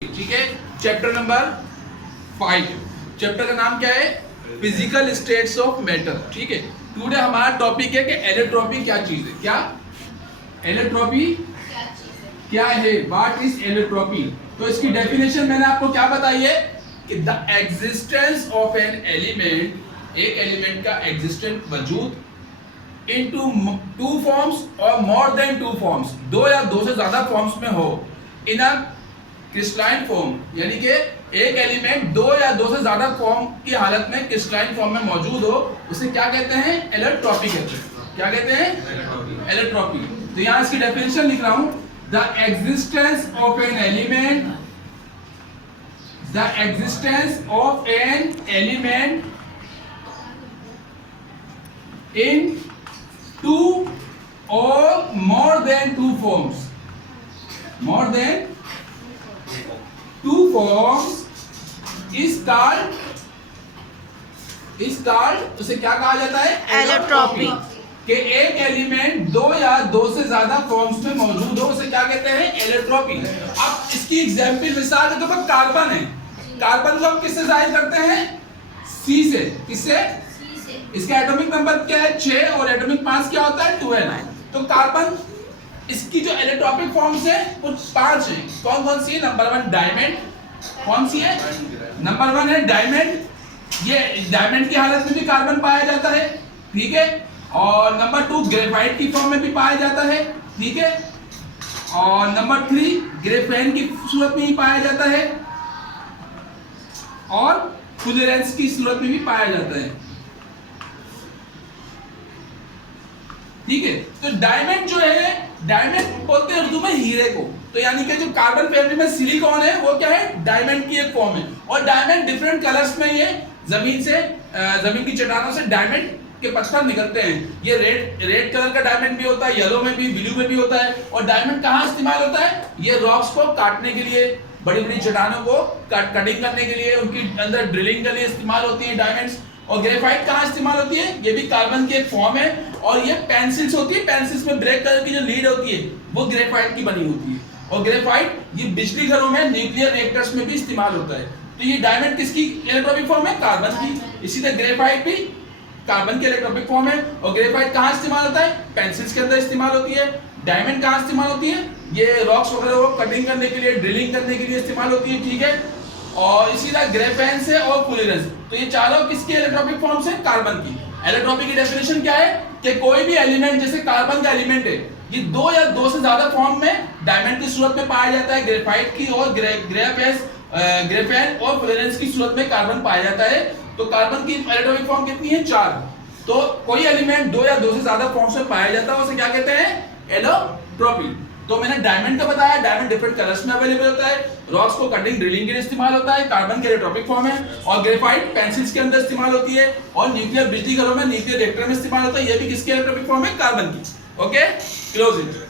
ठीक है, chapter number 5। Chapter का नाम क्या है? Physical states of matter. ठीक है, टुडे हमारा टॉपिक है कि एलोट्रॉपी क्या चीज है। क्या एलोट्रॉपी क्या है? What is allotropy? तो इसकी डेफिनेशन मैंने आपको क्या बताई है कि the existence of an element, एक एलिमेंट का एग्जिस्टेंट वजूद इनटू टू फॉर्म्स और मोर देन टू फॉर्म्स, दो या दो से ज्यादा फॉर्म्स में हो, इन अ क्रिस्टलाइन फॉर्म, यानी कि एक एलिमेंट दो या दो से ज्यादा फॉर्म की हालत में क्रिस्टलाइन फॉर्म में मौजूद हो, उसे क्या कहते हैं? एलोट्रॉपी कहते हैं। क्या कहते हैं? एलोट्रॉपी। तो यहां इसकी डेफिनेशन लिख रहा हूं, the existence of an element, the existence of an element in two or more than two forms, more than two forms is called उसे क्या कहा जाता है? एलोट्रॉपी। कि एक एलिमेंट दो या दो से ज्यादा फॉर्म्स में मौजूद हो, उसे क्या कहते हैं? एलोट्रॉपी। अब इसकी एग्जांपल मिसाल के तौर पर कार्बन है। कार्बन को हम किससे जाहिर करते हैं? C से। किससे? इसका एटॉमिक नंबर क्या है? 6 और एटॉमिक मास क्या होता है? 12। तो कार्बन, इसकी जो एलोट्रॉपिक फॉर्म्स है वो 5 है। कौन कौन सी है? Number 1 diamond. कौन सी है? नंबर 1 है डायमंड। ये डायमंड की हालत में भी कार्बन पाया जाता है, ठीक है। और नंबर 2 ग्रेफाइट की फॉर्म में भी पाया जाता है, ठीक है। और नंबर 3 ग्रेफेन की सूरत में भी पाया जाता है, और फुलरेंस की सूरत में भी पाया जाता है, ठीक है। तो डायमंड जो है, डायमंड बोलते हैं उर्दू में हीरे को। तो यानी कि जो कार्बन फैमिली में सिलिकॉन है वो क्या है? डायमंड की एक फॉर्म है। और डायमंड डिफरेंट कलर्स में, ये जमीन की चट्टानों से डायमंड के पत्थर निकलते हैं। ये रेड कलर का डायमंड भी होता है, येलो में भी, ब्लू में भी होता है। और डायमंड कहाँ इस्तेमाल होता है? ये रॉक्स को काटने के लिए, बड़ी बड़ी चट्टानों को कटिंग करने के लिए, उनकी अंदर ड्रिलिंग के लिए इस्तेमाल होती है डायमंड्स। और ग्रेफाइट कहाँ इस्तेमाल होती है? ये भी कार्बन की एक फॉर्म है। और ये पेंसिल्स होती है, पेंसिल्स में ब्लैक कलर की जो लीड होती है वो ग्रेफाइट की बनी होती है। और ग्रेफाइट ये बिजली घरों में, न्यूक्लियर रिएक्टर्स में भी इस्तेमाल होता है। तो ये डायमंड किसकी इलेक्ट्रॉनिक फॉर्म है? कार्बन की। इसी तरह ग्रेफाइट भी कार्बन की इलेक्ट्रॉनिक फॉर्म है। और ग्रेफाइट कहाँ इस्तेमाल होता है? पेंसिल्स के अंदर इस्तेमाल होती है। डायमंड कहाँ इस्तेमाल होती है? ये रॉक्स वगैरह को कटिंग करने के लिए, ड्रिलिंग करने के लिए इस्तेमाल होती है, ठीक है। और इसी तरह ग्रेफेन से और फुलरेंस, तो ये चारों किसकी इलेक्ट्रॉनिक फॉर्म्स है? कार्बन की। एलोट्रॉपी की डेफिनेशन क्या है कि कोई भी एलिमेंट, जैसे कार्बन का एलिमेंट है, ये दो या दो से ज्यादा फॉर्म में डायमंड की सूरत में पाया जाता है, ग्रेफाइट की, और ग्रेफेन और फ्लोरेंस की सूरत में कार्बन पाया जाता है। तो कार्बन की एटॉमिक फॉर्म कितनी है? 4। तो कोई एलिमेंट दो या दो से ज्यादा फॉर्म्स में पाया जाता है, उसे क्या कहते हैं? एलोट्रॉपी। तो मैंने डायमंड का बताया, डायमंड डिफरेंट कलर्स में अवेलेबल होता है, रॉक्स को कटिंग ड्रिलिंग के लिए इस्तेमाल होता है, कार्बन के एलोट्रॉपिक फॉर्म है। और ग्रेफाइट पेंसिल्स के अंदर इस्तेमाल होती है, और न्यूक्लियर बिजली घरों में, न्यूक्लियर रिएक्टर में इस्तेमाल होता है। ये भी किसकी एलोट्रॉपिक फॉर्म है? कार्बन की। Okay, close it.